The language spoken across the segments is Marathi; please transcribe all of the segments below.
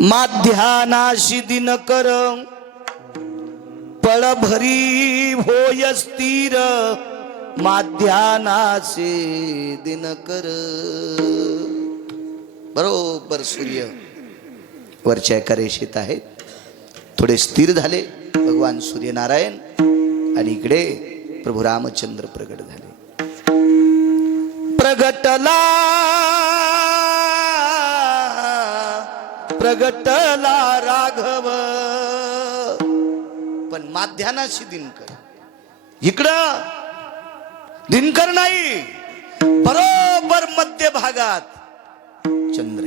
माध्यानाशी दिन कर. पळभरी होय स्थिर. माध्यानाशी दिन कर. बरोबर सूर्य. वरच्या एका रेषेत आहेत. थोडे स्थिर झाले. भगवान सूर्यनारायण आणि इकडे प्रभू रामचंद्र प्रगट झाले. प्रगटला प्रगटला राघव. पण माध्यानाशी दिनकर. इकडं. दिनकर नाही बरोबर मध्य भागात. चंद्र.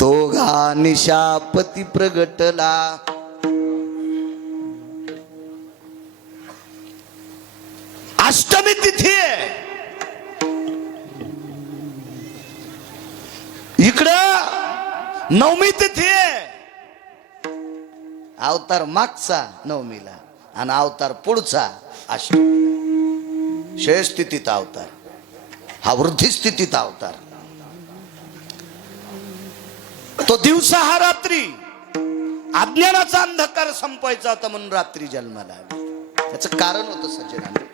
तो घा निशापती प्रगटला. अष्टमी इकडं नवमी तिथी अवतार मागचा नवमीला आणि अवतार पुढचा अष्टमी क्षय स्थितीत अवतार. हा वृद्धी स्थितीत अवतार. तो दिवसा हा रात्री अज्ञानाचा अंधकार संपवायचा होता म्हणून रात्री जन्माला आला. त्याचं कारण होतं सज्जनाने.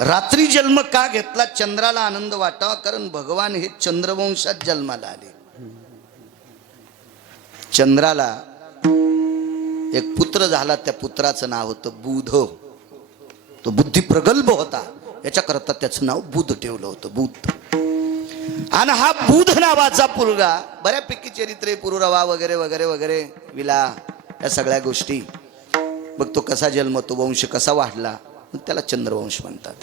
रात्री जन्म का घेतला? चंद्राला आनंद वाटावा कारण भगवान हे चंद्रवंशात जन्माला आले. चंद्राला एक पुत्र झाला त्या पुत्राचं नाव होतं बुध. तो बुद्धी प्रगल्भ होता. याच्याकरता त्याचं नाव बुध ठेवलं होतं बुध. आणि हा बुध नावाचा पुरगा बऱ्यापैकी चरित्रे पुरुरवा वगैरे वगैरे वगैरे विला या सगळ्या गोष्टी. बघ तो कसा जन्मतो वंश कसा वाढला. त्याला चंद्रवंश म्हणतात.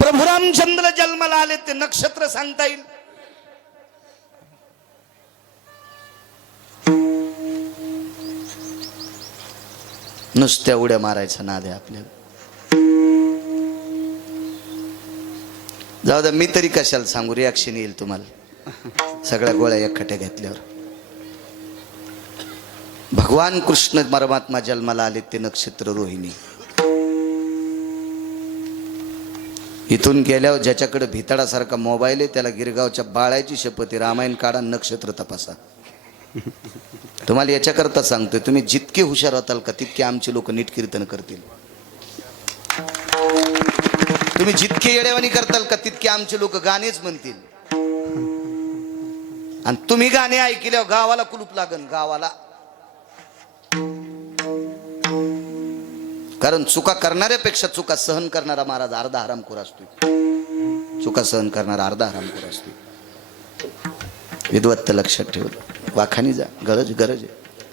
प्रभुरामचंद्र जन्माला आले ते नक्षत्र सांगता येईल. नुसत्या उड्या मारायचा नाद आहे आपल्याला. जाऊ द्या मी तरी कशाला सांगू? रिॲक्शन येईल तुम्हाला. सगळ्या गोळ्या एकखट्या घेतल्यावर. भगवान कृष्ण परमात्मा जन्माला आले ते नक्षत्र रोहिणी. इथून गेल्यावर ज्याच्याकडे भिताडासारखा मोबाईल आहे त्याला गिरगावच्या बाळाची शपथ रामायण काढा नक्षत्र तपासा. तुम्हाला याच्याकरता सांगतोय तुम्ही जितके हुशार होताल का तितके आमचे लोक नीट कीर्तन करतील. तुम्ही जितके येडेवानी करताल का तितके आमचे लोक गाणेच म्हणतील. आणि तुम्ही गाणे ऐकल्यावर गावाला कुलूप लागन गावाला कारण चुका करणाऱ्यापेक्षा चुका सहन करणारा महाराज अर्धा हरामखोर असतो चुका सहन करणारा अर्धा हरामखोर असतो विद्वत्त लक्षात ठेवलं वाखानी जा. गरज गरज आहे.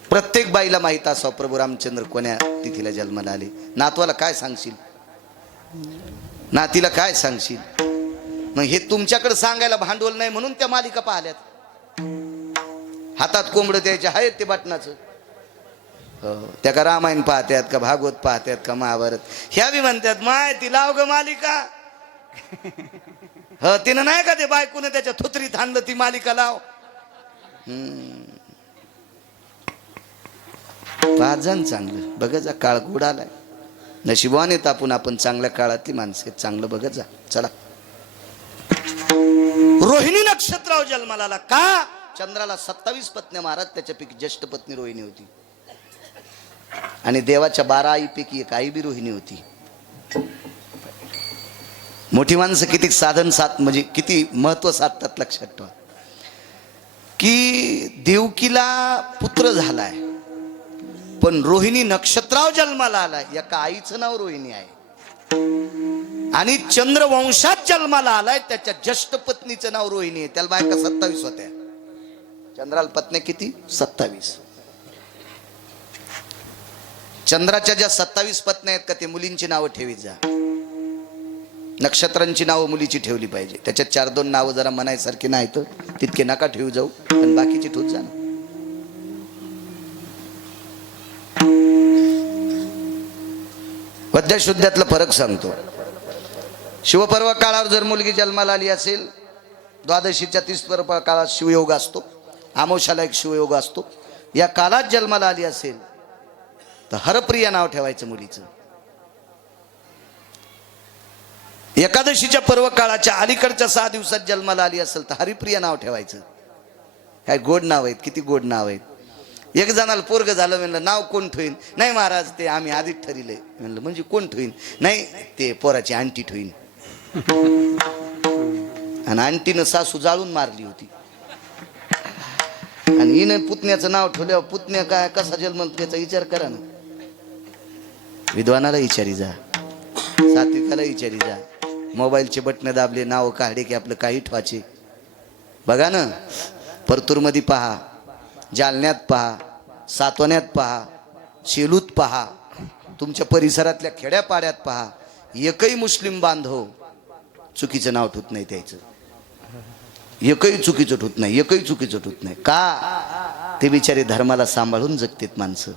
प्रत्येक बाईला माहीत असावं प्रभू रामचंद्र कोण्या तिथीला जन्माला आले? नातवाला काय सांगशील? नातीला काय सांगशील? मग हे तुमच्याकडे सांगायला भांडवल नाही म्हणून त्या मालिका पाहिल्यात. हातात कोंबडं द्यायचे आहेत ते बटनाचं हो. त्या का रामायण पाहतात का भागवत पाहतात का महाभारत? ह्या बी म्हणतात माय ती लाव ग मालिका. ह तिनं नाही का ते बायकोनं त्याच्या थुत्रीत आणलं ती मालिका लाव. पाच चांगलं बघत जा काळ गुड आलाय. नशिबाने तापून आपण चांगल्या काळातली माणसे चांगलं बघत जा. चला. रोहिणी नक्षत्राव जन्माला का? चंद्राला सत्तावीस पत्न्या महाराज त्याच्यापैकी ज्येष्ठ पत्नी रोहिणी होती. आणि देवाच्या बारा आईपैकी एक आई बी रोहिणी होती. मोठी माणसं किती साधन साध म्हणजे किती महत्त्व साधतात लक्षात ठेवा. की देवकीला पुत्र झालाय पण रोहिणी नक्षत्राव जन्माला आलाय. एका आईचं नाव रोहिणी आहे. आणि चंद्रवंशात जन्माला आलाय त्याच्या ज्येष्ठ पत्नीचं नाव रोहिणी आहे. त्याला बायका सत्तावीस होत्या. चंद्राला पत्न्या किती? सत्तावीस. चंद्राच्या ज्या सत्तावीस पत्न्या आहेत का ते मुलींची नावं ठेवीत जा. नक्षत्रांची नावं मुलीची ठेवली पाहिजे. त्याच्यात चार दोन नावं जरा म्हणायसारखी नाही तर तितके नका ठेवू जाऊ पण बाकीची ठेवत जा ना. शुद्धातला फरक सांगतो. शिवपर्व काळावर जर मुलगी जन्माला आली असेल द्वादशीच्या तीस पर्व काळात शिवयोग असतो. आमोशाला एक शिवयोग असतो. या काळात जन्माला आली असेल तर हरप्रिया नाव ठेवायचं मुलीचं. एकादशीच्या पर्व काळाच्या अलीकडच्या सहा दिवसात जन्माला आली असेल तर हरिप्रिया नाव ठेवायचं. काय गोड नाव आहेत किती गोड नाव आहेत. एक जणाला पोरग झालं म्हणलं नाव कोण ठेवीन? नाही महाराज ते आम्ही आधीच ठरिले म्हणलं म्हणजे कोण ठेवीन? नाही ते पोराची आंटी ठेवीन. आणि आंटीनं सासू जाळून मारली होती. आणि हिनं पुतण्याचं नाव ठेवल्यावर पुतण्या काय कसा जन्म त्याचा विचार करा ना. विद्वानाला विचारी जा. सात्विकाला विचारी जा. मोबाईलचे बटणं दाबले नाव काढले की आपलं काही ठवाचे बघा ना परतूरमध्ये पहा जालन्यात पहा सातवण्यात पहा शेलूत पहा तुमच्या परिसरातल्या खेड्यापाड्यात पहा एकही मुस्लिम बांधव चुकीचं नाव ठुत नाही त्याचं. एकही चुकीचं ठेवत नाही एकही चुकीचं ठुत नाही. का? ते बिचारे धर्माला सांभाळून जगतेत माणसं.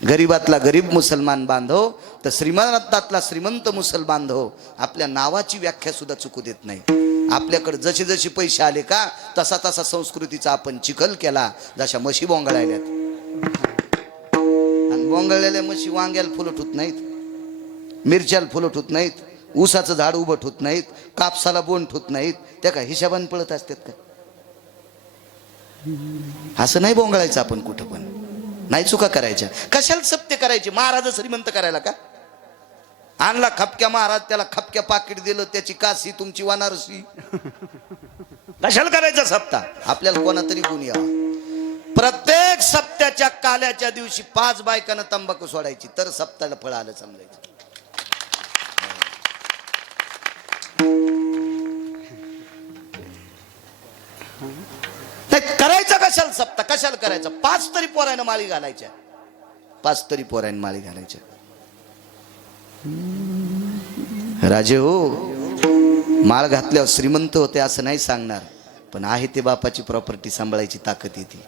गरीबातला गरीब मुसलमान बांधव तर श्रीमंतातला श्रीमंत मुसल बांधव आपल्या नावाची व्याख्या सुद्धा चुकू देत नाही. आपल्याकडे जसे जसे पैसे आले का तसा तसा संस्कृतीचा आपण चिखल केला जशा म्हशी बोंगळायल्यात आणि बोंगळलेल्या म्हशी वांग्याला फुलट होत नाहीत मिरच्याला फुलट होत नाहीत ऊसाचं झाड उभं ठुत नाहीत कापसाला बोंड होत नाहीत त्या का हिशाबान पळत असतात का? असं नाही बोंगळायचं आपण कुठं पण. नाही चुका करायच्या. कशाला सत्य करायचे? महाराज श्रीमंत करायला का? आणला खपक्या महाराज त्याला खपक्या पाकिट दिलं त्याची कासी तुमची वानारसी कशाला करायचा सप्ता? आपल्याला कोणातरी गुण यावा. प्रत्येक सप्त्याच्या काल्याच्या दिवशी पाच बायकांना तंबाखू सोडायची तर सप्ताला फळ आलं समजायचं. कशाला सप्ता? कशाला करायचा? पाच तरी पोरायनं माळी घालायच्या. पाच तरी पोरायनं माळी घालायच्या. राजे हो माळ घातल्यावर श्रीमंत होते असं नाही सांगणार पण आहे ते बापाची प्रॉपर्टी सांभाळायची ताकद येते.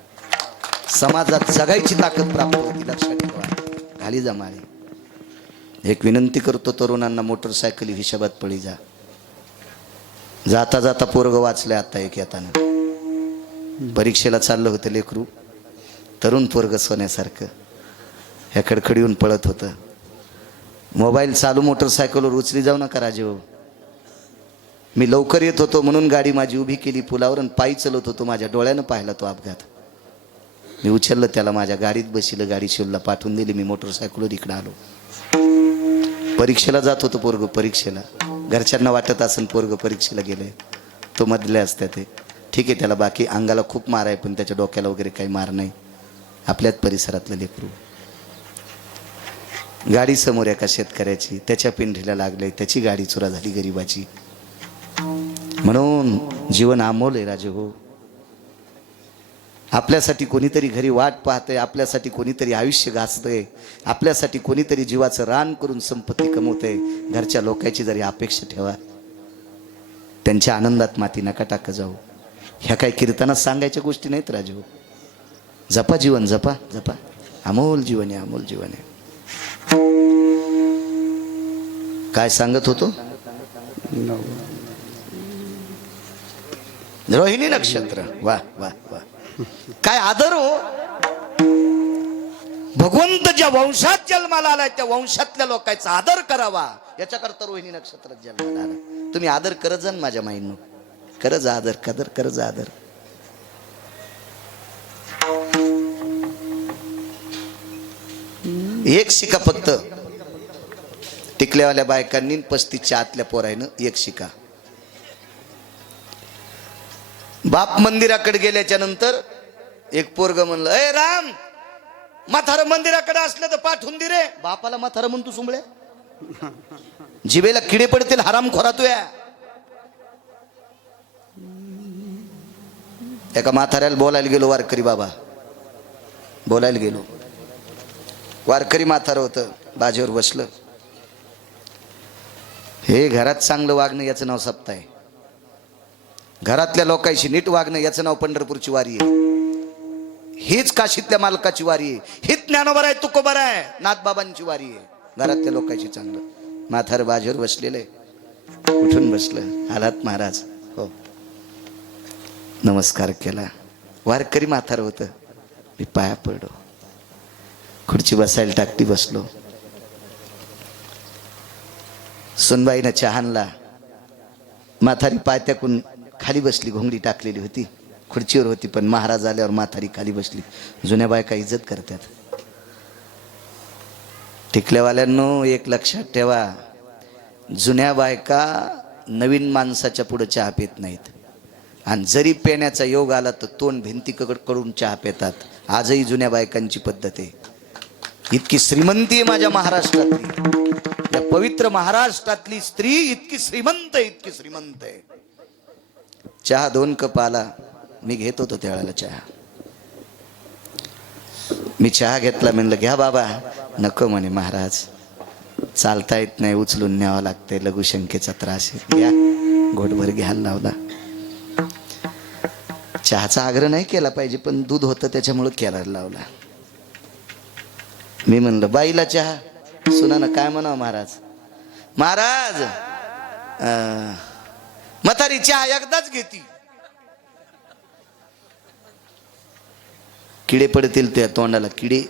समाजात जगायची ताकद प्राप्त होती लक्षात ठेवा. घाली जा माळी. एक विनंती करतो तरुणांना मोटरसायकल हिशोबात पळी जा. जाता जाता पोरग वाचले आता एक येताना. परीक्षेला चाललं होतं लेकरू. तरुण पोरग सोन्यासारखं. ह्या खडखडीहून पळत होतं. मोबाईल चालू मोटरसायकलवर उचली जाऊ नका राजे मी लवकर येत होतो म्हणून गाडी माझी उभी केली पुलावर आणि पायी चलत होतो. माझ्या डोळ्यानं पाहिला तो अपघात. मी उचललं त्याला माझ्या गाडीत बसिलं गाडी शिवला पाठवून दिली. मी मोटरसायकलवर इकडं आलो. परीक्षेला जात होतो पोरग परीक्षेला. घरच्यांना वाटत असेल पोरग परीक्षेला गेलंय. तो मधले असतात ते. ठीक आहे त्याला बाकी अंगाला खूप मार आहे पण त्याच्या डोक्याला वगैरे काही मार नाही. आपल्याच परिसरातलं लेकरू. गाडी समोर एका शेतकऱ्याची त्याच्या पिंढीला लागले त्याची गाडी चुरा झाली गरिबाची. म्हणून जीवन अमोल आहे राजे हो. आपल्यासाठी कोणीतरी घरी वाट पाहतंय आपल्यासाठी कोणीतरी आयुष्य गाजतंय आपल्यासाठी कोणीतरी जीवाचं रान करून संपत्ती कमवतंय. घरच्या लोकांची जरी अपेक्षा ठेवा त्यांच्या आनंदात माती नका टाक जाऊ. ह्या काही कीर्तनात सांगायच्या गोष्टी नाहीत राजू. जपा जीवन जपा जपा. अमोल जीवन आहे अमोल जीवन. आहे काय सांगत होतो? रोहिणी नक्षत्र. वा वा वा. काय आदर हो. भगवंत ज्या वंशात जन्माला आलाय त्या वंशातल्या लोकांचा आदर करावा. याच्याकरता रोहिणी नक्षत्रात जन्माला आला तुम्ही आदर करत जा माझ्या माईंनो. करज आदर कदर करज आदर. एक शिका फक्त. टिकल्यावाल्या बायकांनी पस्तीसच्या आतल्या पोरायनं एक शिका. बाप मंदिराकडे गेल्याच्यानंतर एक पोरग म्हणलं अय राम! म्हातारं मंदिराकडे असलं तर पाठवून दे रे. बापाला म्हातारं म्हणतो सुंबळे जिबेला किडे पडतील हराम खोरा तू या एका म्हाताऱ्याला बोलायला गेलो वारकरी बाबा. बोलायला गेलो. वारकरी म्हातारं होतं बाजेवर बसलं. हे घरात चांगलं वागणं याचं नाव सप्ताह आहे. घरातल्या लोकांशी नीट वागणं याचं नाव पंढरपूरची वारी आहे. हीच काशीतल्या मालकाची वारी आहे. हीच ज्ञानोबर आहे तुकोबर आहे नाथबाबांची वारी आहे. घरातल्या लोकांची चांगलं. माथार बाजेवर बसलेलं आहे. उठून बसलं. आलात महाराज. हो. नमस्कार केला. वारकरी म्हातार होतं. मी पाया पडलो. खुर्ची बसायला टाकती बसलो. सुनबाईनं चहानला. म्हातारी पायत्याकून खाली बसली घोंगडी टाकलेली होती. खुर्चीवर होती पण महाराज आल्यावर म्हातारी खाली बसली. जुन्या बायका इज्जत करतात. टिकल्यावाल्यांनो एक लक्षात ठेवा. जुन्या बायका नवीन माणसाच्या पुढं चहा पित नाहीत. आणि जरी पेण्याचा योग आला तर तोंड भिंतीकडे कडून चहा पेतात. आजही जुन्या बायकांची पद्धत आहे. इतकी श्रीमंती आहे माझ्या महाराष्ट्रातली. या पवित्र महाराष्ट्रातली स्त्री इतकी श्रीमंत आहे इतकी श्रीमंत आहे. चहा दोन कप आला. मी घेत होतो त्यावेळेला चहा. मी चहा घेतला म्हणलं घ्या बाबा. नको म्हणे महाराज. चालता येत नाही उचलून न्यावं लागतंय. लघुशंकेचा त्रास घ्या. घोटभर घ्यायला लावला. चहाचा आग्रह नाही केला पाहिजे पण दूध होतं त्याच्यामुळं केला लावला. मी म्हणलं बाईला चहा. सुना ना काय म्हणावं महाराज? महाराज अं, म्हातारी चहा एकदाच घेती. किडे पडतील त्या तोंडाला किडे.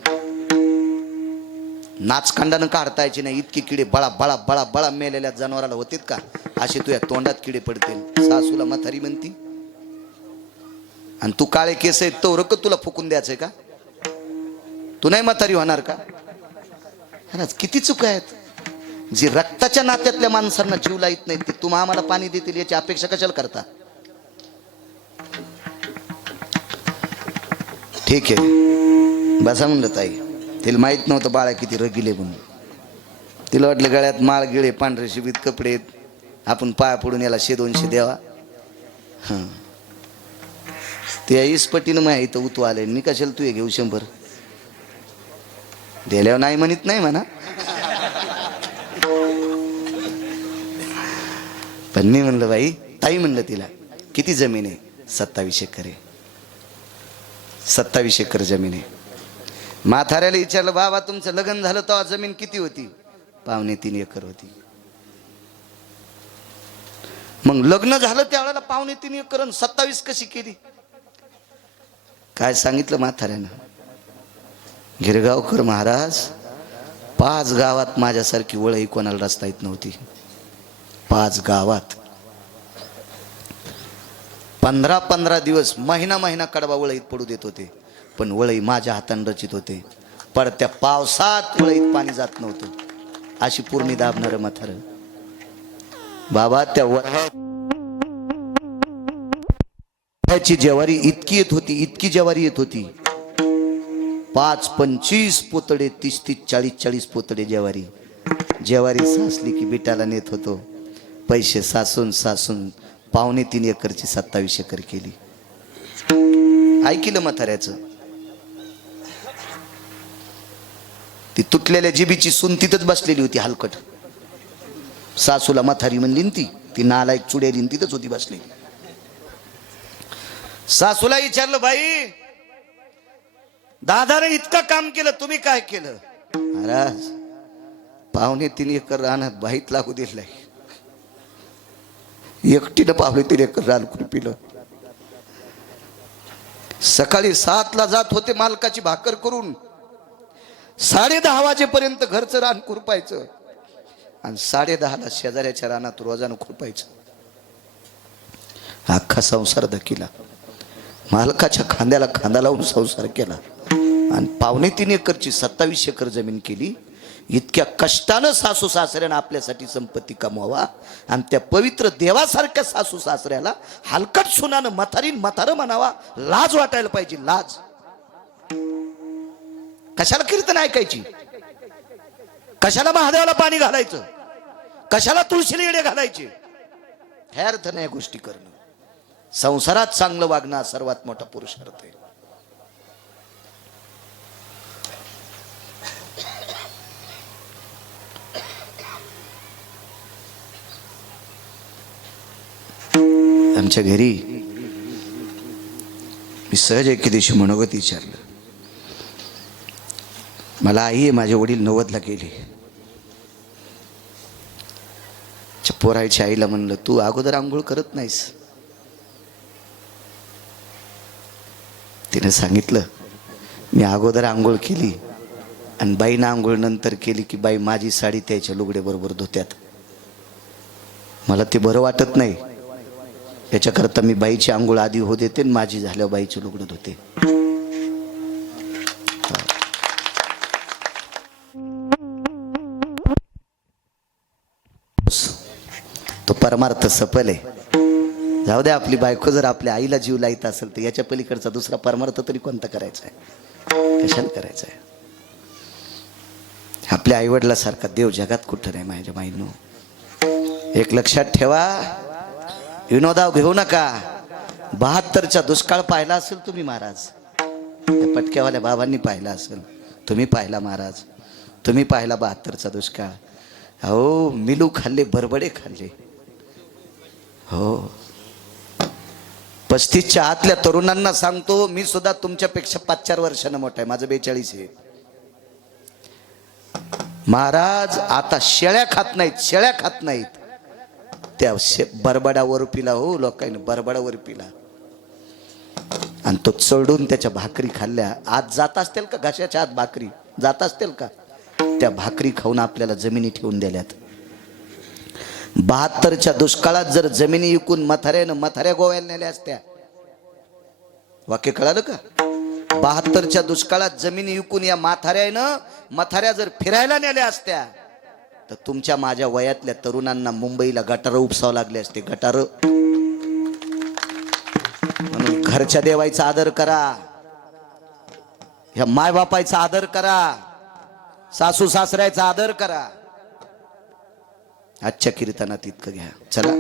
नाचकांडानं काढता यायचे नाही इतके किडे बळा बळा बळा बळा मेलेल्या जनावराला होतीत का? असे तुझ्या तोंडात किडे पडतील. सासूला म्हातारी म्हणती. आणि तू काळे केस आहेत तो रक तुला फुकून द्यायचंय का? तू नाही म्हातारी होणार का? किती चुका आहेत. जी रक्ताच्या नात्यातल्या माणसांना जीव लाईत नाहीत ते तुम्हा आम्हाला पाणी देतील याची अपेक्षा कशाला करता? ठीक आहे. बसा म्हणलं ताई. तिला माहीत नव्हतं बाळा किती रगिले म्हणून. तिला वाटलं गळ्यात माळ गिळे पांढरे शिबीत कपडे आपण पाया पडून याला शे दोनशे द्यावा. हां. त्या इस्पटीनं माहिती इथं उतू आले मी कशाला तू हे घेऊ शंभर? दिल्यावर नाही म्हणत नाही म्हणा. पण मी म्हणलं बाई ताई म्हणलं तिला किती जमीन आहे? सत्तावीस एकर आहे. सत्तावीस एकर जमीन आहे. म्हाताऱ्याला विचारलं बाबा तुमचं लग्न झालं तेव्हा जमीन किती होती? पावणे तीन एकर होती. मग लग्न झालं त्यावेळेला पावणे तीन एकर आणि सत्तावीस कशी केली? काय सांगितलं म्हाताऱ्यानं? गिरगावकर महाराज पाच गावात माझ्यासारखी वळही कोणाला रस्ता येत नव्हती. पाच गावात. पंधरा पंधरा दिवस महिना महिना कडबा वळईत पडू देत होते पण वळई माझ्या हातानं रचित होते. पडत्या पावसात वळईत पाणी जात नव्हतं. अशी पूर्णी दाबणारं म्हातारं. बाबा त्या वळ्याची ज्वारी इतकी येत होती इतकी जवारी येत होती. पाच पंचवीस पोतडे तीस तीस चाळीस चाळीस पोतडे जेवारी. जेवारी सासली की बिटाला नेत होतो. पैसे सासून सासून पावणे तीन एकरची सत्तावीस एकर केली. ऐकिलं म्हाताऱ्याचं? ती तुटलेल्या जिबीची सून तिथंच बसलेली होती हलकट. सासूला म्हातारी म्हणली ती ती नालायक चुड्याली तिथंच होती बसलेली. सासूला विचारलं बाई दादाने इतकं काम केलं तुम्ही काय केलं? महाराज पाहुणे तीन एकर रानात बाईत लागू दिलंय. एकटीनं पाहुणे तीन एकर रान पिलं? सकाळी सातला जात होते मालकाची भाकर करून. साडे दहा वाजेपर्यंत घरचं रान खुरपायचं आणि साडे दहाला शेजाऱ्याच्या रानात रोजानं खुरपायचं. अख्खा संसार धकिला. मालकाच्या खांद्याला खांदा लावून संसार केला. आणि पावणे तीन एकरची सत्तावीस एकर जमीन केली. इतक्या कष्टानं सासू सासऱ्यानं आपल्यासाठी संपत्ती कमवावा. आणि त्या पवित्र देवासारख्या सासू सासऱ्याला हलकट सुनानं मथारीन मथारं म्हणावा लाज वाटायला पाहिजे लाज. कशाला कीर्तन ऐकायची? कशाला महादेवाला पाणी घालायचं? कशाला तुळशीला येडे घालायचे? ह्या अर्थ नाही या गोष्टी करणं. संसारात चांगलं वागणं हा सर्वात मोठा पुरुषार्थ आहे. आमच्या घरी मी सहज एके दिवशी मनोगत विचारलं. मला आई आहे माझे वडील नव्वदला गेले. पोरायच्या आईला म्हणलं तू अगोदर आंघोळ करत नाहीस. तिने सांगितलं मी अगोदर आंघोळ केली आणि बाईनं आंघोळ नंतर केली की बाई माझी साडी त्याच्या लुगड्याबरोबर धुत्यात. मला ते बरं वाटत नाही. याच्याकरता मी बाईची आंघोळ आधी हो देते आणि माझी झाल्यावर बाईची लुगडत धुते. तो परमार्थ सफल आहे. जाऊ द्या आपली बायको जर आपल्या आईला जीव लाईत असेल तर याच्या पलीकडचा दुसरा परमार्थ तरी कोणता करायचा आहे? कशाला करायचा आहे? आपल्या आईवडिलासारखा देव जगात कुठं नाही माझ्या माईनो? एक लक्षात ठेवा. विनोदाव घेऊ नका. बहात्तरचा दुष्काळ पाहिला असेल तुम्ही महाराज. त्या पटक्यावाल्या बाबांनी पाहिला असेल. तुम्ही पाहिला महाराज. तुम्ही पाहिला बहात्तरचा दुष्काळ. हो मिलू खाल्ले बरबडे खाल्ले. हो. पस्तीसच्या आतल्या तरुणांना सांगतो मी सुद्धा तुमच्यापेक्षा पाच चार वर्षानं मोठा आहे माझं बेचाळीस आहे. महाराज आता शेळ्या खात नाहीत शेळ्या खात नाहीत. त्या शे बरबडावर पिला हो लोकांनी बरबडावर पिला आणि तो चढून त्याच्या भाकरी खाल्ल्या. आज जात असतील का घशाच्या आत भाकरी? जात असतील का? त्या भाकरी खाऊन आपल्याला जमिनी ठेवून दिल्यात. बहात्तरच्या दुष्काळात जर जमिनी विकून मथाऱ्यानं मथाऱ्या गोव्याला नेल्या असत्या. वाक्य कळालं का? बहात्तरच्या दुष्काळात जमिनी विकून या माथाऱ्यानं मथाऱ्या जर फिरायला नेल्या असत्या तर तुमच्या माझ्या वयातल्या तरुणांना मुंबईला गटारं उपसावं लागले असते. गटारं. म्हणून घरच्या देवाचा आदर करा. ह्या मायबापायचा आदर करा. सासू सासऱ्याचा आदर करा. आजच्या कीर्तनात इतकं घ्या. चला.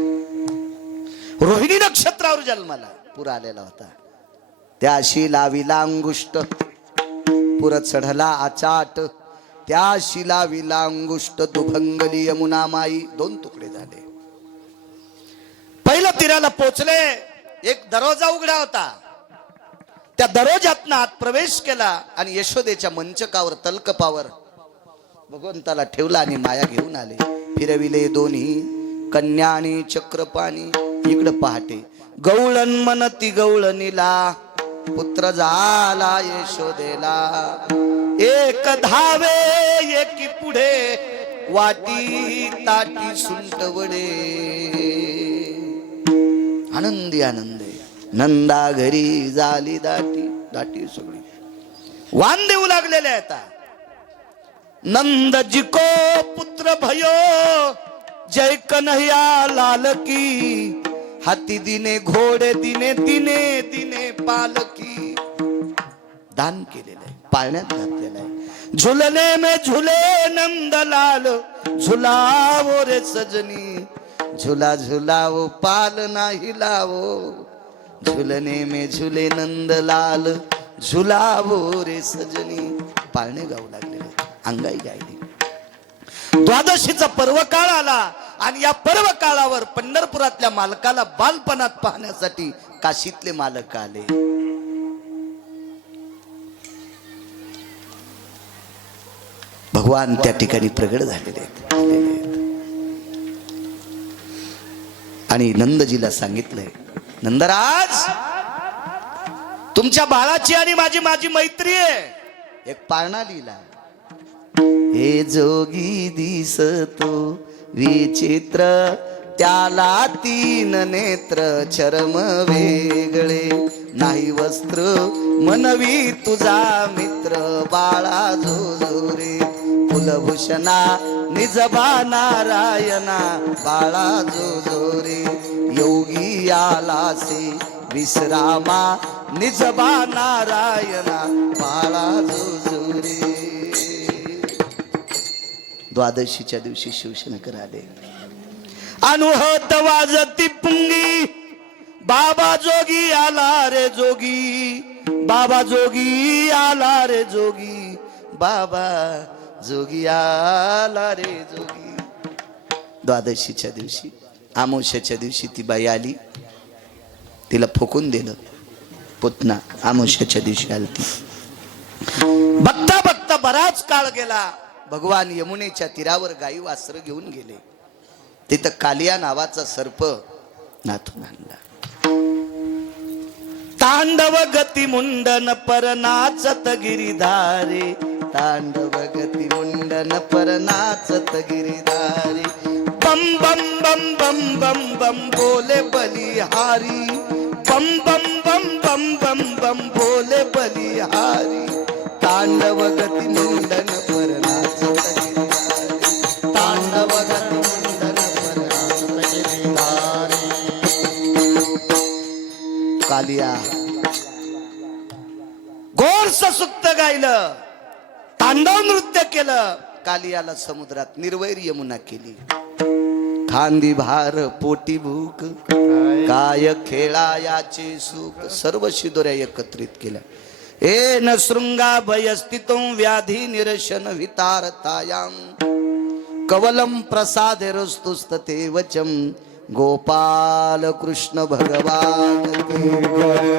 रोहिणी नक्षत्रावर जन्माला. पूर आलेला होता. त्याशी लाविला अंगुष्ट पुर चढला आचाट. त्या शिलाविला अंगुष्ट दुभंगली यमुना माई. दोन तुकडे झाले. पहिलं तीराला पोचले. एक दरवाजा उघडा होता. त्या दरवाजातनं आत प्रवेश केला आणि यशोदेच्या मंचकावर तलकपावर भगवंताला ठेवला आणि माया घेऊन आले. फिरविले दोन्ही कन्या आणि चक्रपाणी इकडं पहाटे. गवळण मनती गौळणीला पुत्र झाला यशोदेला. एक धावे एकी पुढे वाटी ताटी सुंटवडे. आनंदी आनंद. नंदा घरी झाली दाटी दाटी सगळी. वान देऊ लागलेले आता. नंद जिको पुत्र भयो। जय कन्हैया लाल की। हाती दिने घोडे दिने दिने दिने पालकी। दान केलेलं आहे पाळण्यात घातलेलं आहे. झुलने में झुले नंदलाल झुलावो रे सजनी. झुला झुलावो पाल नाही लावो. झुलने में झुले नंदलाल झुलावो रे सजनी. पाळणे गाऊ लागले. अंगाई गायली. द्वादशीचा पर्व काळ आला आणि या पर्व काळावर पंढरपुरातल्या मालकाला बालपणात पाहण्यासाठी काशीतले मालक आले. भगवान त्या ठिकाणी प्रगड झालेले आहेत. आणि नंदजीला सांगितलंय नंदराज तुमच्या बाळाची आणि माझी माझी मैत्री आहे. एक पारणा लिहिला. हे जोगी दिसतो विचित्र त्याला तीन नेत्र चरम वेगळे. नाही वस्त्र मनवी तुझा मित्र बाळा जो रे कुलभूषणा निजबा नारायणा बाळा जो रे योगी आलासे विश्रामा निजबा नारायणा बाळा जो द्वादशीच्या दिवशी शिवशंकर आले अनुहत वाजती पुंगी बाबा जोगी आला रे जोगी बाबा जोगी आला रे जोगी बाबा जोगी आला रे जोगी. द्वादशीच्या दिवशी आमोशाच्या दिवशी ती बाई आली. तिला फुकून दिलं. पुतना आमोशाच्या दिवशी आली ती बघता बघता बराच काळ गेला. भगवान यमुनेच्या तीरावर गाई वास्त्र घेऊन गेले तिथं कालिया नावाचा सर्प नाथून आणला तांडव गती मुंडन पर नाचत गिरीधारे तांडव गती मुंडन पर नाचत गिरीधारे बम बम बम बम बम बम बोले बलिहारी बम बम बम बम बम बम बोले बलिहारी तांडव गती मुंडन पर सुक्त गायलं. तांडव नृत्य केलं. कालियाला समुद्रात निर्वैर यमुना केली. खांदी भार पोटी भूक काय खेळायाचे सुख सर्व शिदोऱ्या एकत्रित केल्या. ए न शृंगा भयस्थितो व्याधी निरशन वितारतायाम कवलम प्रसाद रस्तुस्तते वचम. गोपाल कृष्ण भगवान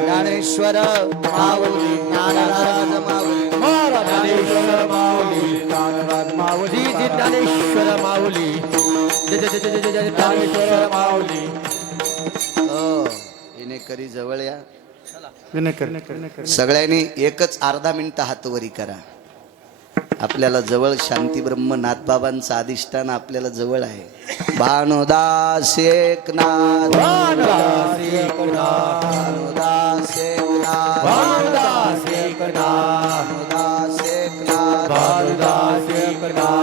ज्ञानेश्वर माऊली ज्ञानराज माऊली. ज्ञानेश्वर माऊली. ज्ञानराज माऊली. ज्ञानेश्वर माऊली. ज्ञानेश्वर माऊली. हो, येणे करी जवळ या. विनकर विनकर. सगळ्यांनी एकच अर्धा मिनिट हातवरी करा. आपल्याला जवळ शांती ब्रह्म नाथबाबांचं अधिष्ठान आपल्याला जवळ आहे. भानुदास एकनाथ. भानुदास एकनाथ भानुदास एकनाथ. भानुदास एकनाथ. भानुदास एकनाथ. भानुदास एकनाथ.